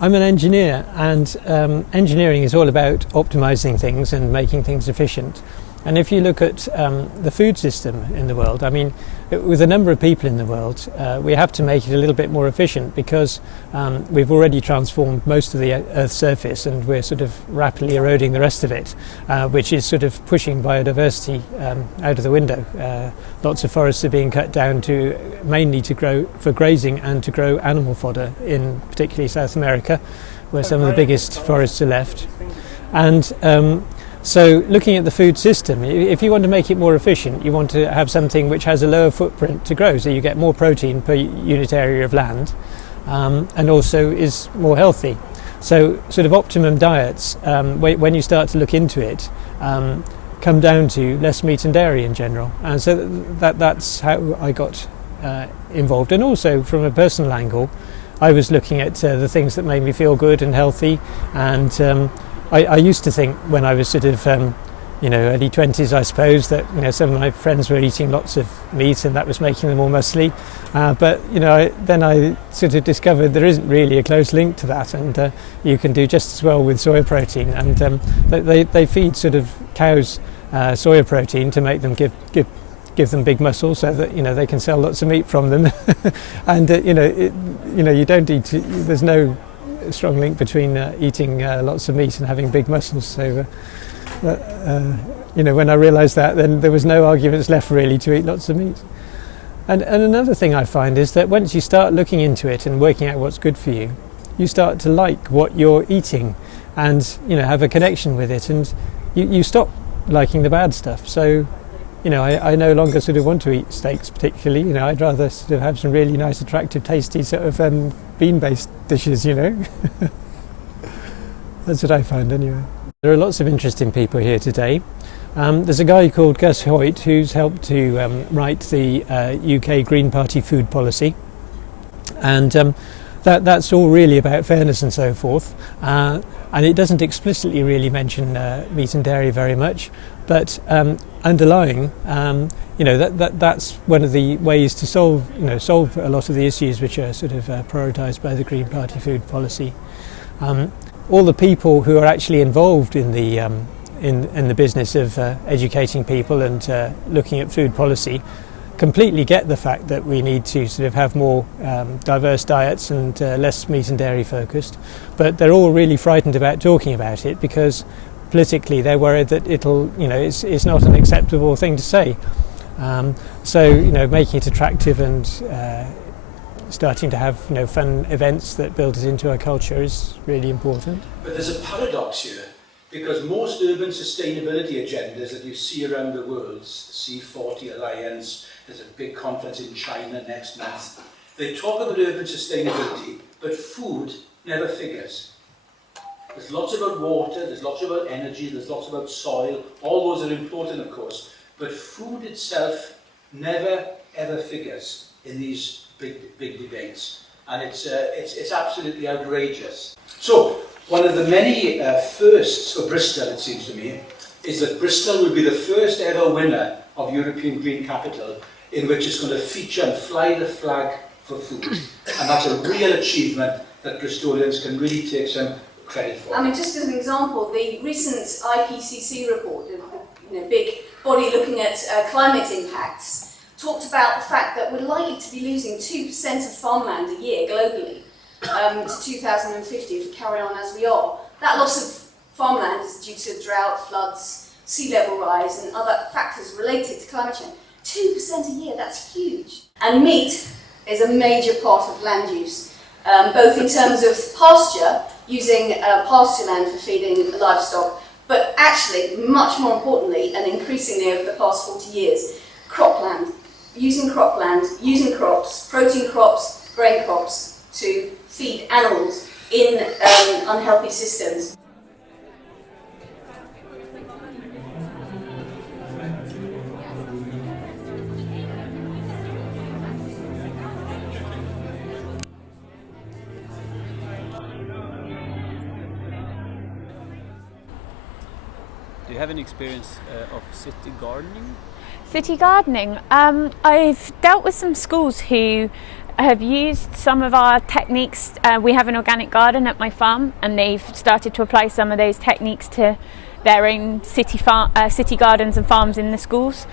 I'm an engineer, and engineering is all about optimizing things and making things efficient. And if you look at the food system in the world, I mean, with the number of people in the world, we have to make it a little bit more efficient because we've already transformed most of the Earth's surface and we're sort of rapidly eroding the rest of it, which is sort of pushing biodiversity out of the window. Lots of forests are being cut down mainly to grow for grazing and to grow animal fodder in particularly South America, where some of the biggest forests are left. And so looking at the food system, if you want to make it more efficient, you want to have something which has a lower footprint to grow, so you get more protein per unit area of land, and also is more healthy. So sort of optimum diets, when you start to look into it, come down to less meat and dairy in general. And so that's how I got involved. And also from a personal angle, I was looking at the things that made me feel good and healthy, and I used to think when I was sort of, early 20s, I suppose, that some of my friends were eating lots of meat and that was making them more muscly. But then I sort of discovered there isn't really a close link to that, and you can do just as well with soy protein. And they feed sort of cows soy protein to make them give them big muscles, so that they can sell lots of meat from them. And you don't eat. There's no strong link between eating lots of meat and having big muscles. So when I realised that, then there was no arguments left really to eat lots of meat. And another thing I find is that once you start looking into it and working out what's good for you, you start to like what you're eating and have a connection with it, and you stop liking the bad stuff. So I no longer sort of want to eat steaks particularly. I'd rather sort of have some really nice, attractive, tasty sort of bean-based dishes. That's what I find anyway. There are lots of interesting people here today. There's a guy called Gus Hoyt who's helped to write the UK Green Party food policy, and that's all really about fairness and so forth. And it doesn't explicitly really mention meat and dairy very much, but underlying, that's one of the ways to solve a lot of the issues which are sort of prioritised by the Green Party food policy. All the people who are actually involved in the business of educating people and looking at food policy completely get the fact that we need to sort of have more diverse diets and less meat and dairy focused, but they're all really frightened about talking about it because politically they're worried that it's not an acceptable thing to say. So making it attractive and starting to have fun events that build it into our culture is really important. But there's a paradox here, because most urban sustainability agendas that you see around the world, the C40 Alliance, there's a big conference in China next month, they talk about urban sustainability, but food never figures. There's lots about water, there's lots about energy, there's lots about soil, all those are important of course, but food itself never ever figures in these big debates, and it's absolutely outrageous. So one of the many firsts for Bristol, it seems to me, is that Bristol will be the first ever winner of European Green Capital in which it's going to feature and fly the flag for food, and that's a real achievement that Bristolians can really take some credit for. I mean, just as an example, the recent IPCC report, the big body looking at climate impacts, talked about the fact that we're likely to be losing 2% of farmland a year globally to 2050 if we carry on as we are. That loss of farmland is due to drought, floods, sea level rise and other factors related to climate change. 2% a year, that's huge. And meat is a major part of land use, both in terms of pasture, using pasture land for feeding livestock, but actually, much more importantly, and increasingly over the past 40 years, cropland. Using crops, protein crops, grain crops, to feed animals in unhealthy systems. Do you have any experience of city gardening? City gardening? I've dealt with some schools who have used some of our techniques. We have an organic garden at my farm, and they've started to apply some of those techniques to their own city gardens and farms in the schools.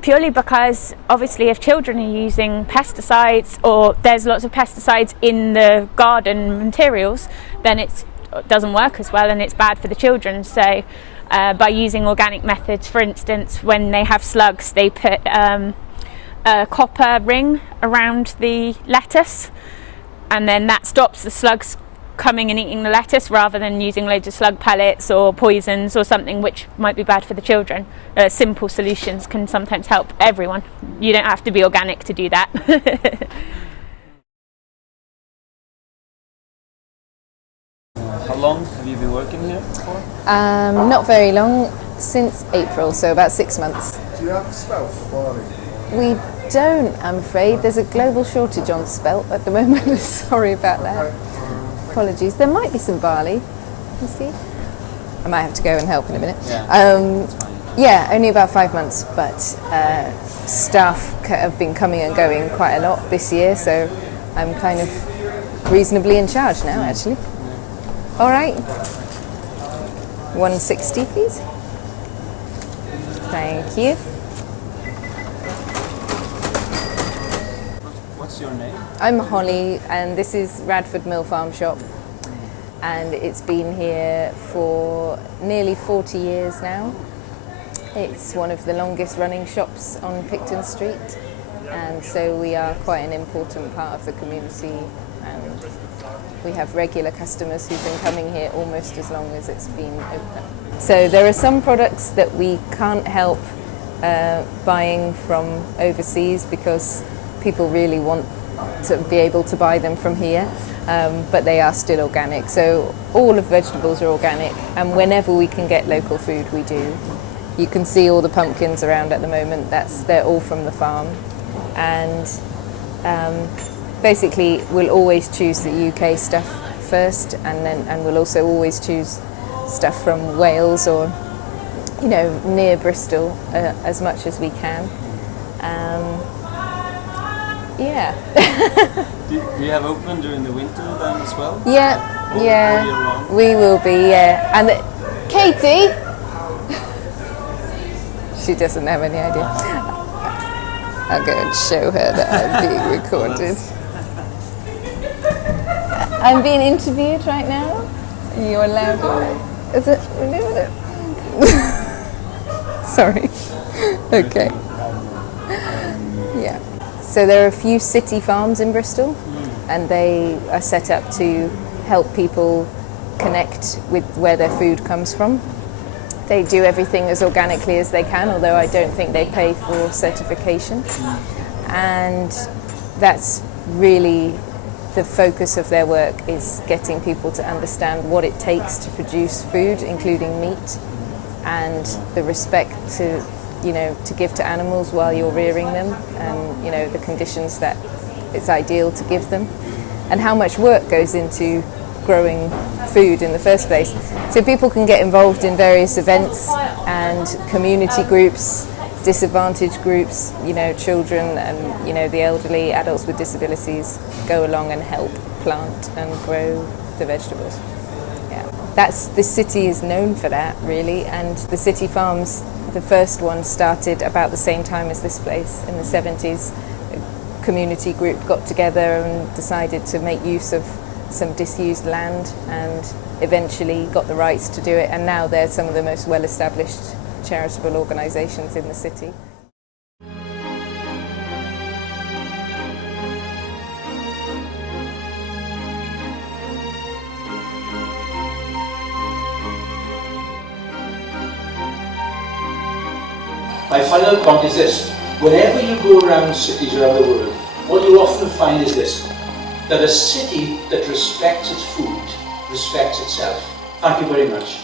Purely because obviously if children are using pesticides, or there's lots of pesticides in the garden materials, then it doesn't work as well and it's bad for the children. So by using organic methods, for instance, when they have slugs, they put a copper ring around the lettuce, and then that stops the slugs coming and eating the lettuce, rather than using loads of slug pellets or poisons or something which might be bad for the children. Simple solutions can sometimes help everyone. You don't have to be organic to do that. How long have you been working here for? Not very long, since April, so about 6 months. Do you have spelt for barley? We don't, I'm afraid. There's a global shortage on spelt at the moment. Sorry about that. Apologies. There might be some barley. You see? I might have to go and help in a minute. Yeah, only about 5 months, but staff have been coming and going quite a lot this year, so I'm kind of reasonably in charge now, actually. All right. 160, please. Thank you. What's your name? I'm Holly, and this is Radford Mill Farm Shop, and it's been here for nearly 40 years now. It's one of the longest running shops on Picton Street, and so we are quite an important part of the community, and we have regular customers who've been coming here almost as long as it's been open. So there are some products that we can't help buying from overseas because people really want to be able to buy them from here, but they are still organic. So all of vegetables are organic, and whenever we can get local food, we do. You can see all the pumpkins around at the moment. They're all from the farm, and basically we'll always choose the UK stuff first, and we'll also always choose stuff from Wales or near Bristol as much as we can. Yeah. Do you have open during the winter then as well? Yeah, All year yeah. round? We will be, yeah. And Katie, she doesn't have any idea. I'll go and show her that I'm being recorded. I'm being interviewed right now. You're allowed to. Is it? Sorry. Okay. Yeah. So there are a few city farms in Bristol, and they are set up to help people connect with where their food comes from. They do everything as organically as they can, although I don't think they pay for certification. And that's really the focus of their work, is getting people to understand what it takes to produce food, including meat, and the respect to give to animals while you're rearing them, and the conditions that it's ideal to give them, and how much work goes into growing food in the first place. So people can get involved in various events and community groups, disadvantaged groups, children and the elderly, adults with disabilities, go along and help plant and grow the vegetables. Yeah, the city is known for that, really, and the city farms, the first one started about the same time as this place in the 70s. A community group got together and decided to make use of some disused land, and eventually got the rights to do it, and now they're some of the most well-established charitable organisations in the city. My final point is this: whenever you go around cities around the world, what you often find is this, that a city that respects its food respects itself. Thank you very much.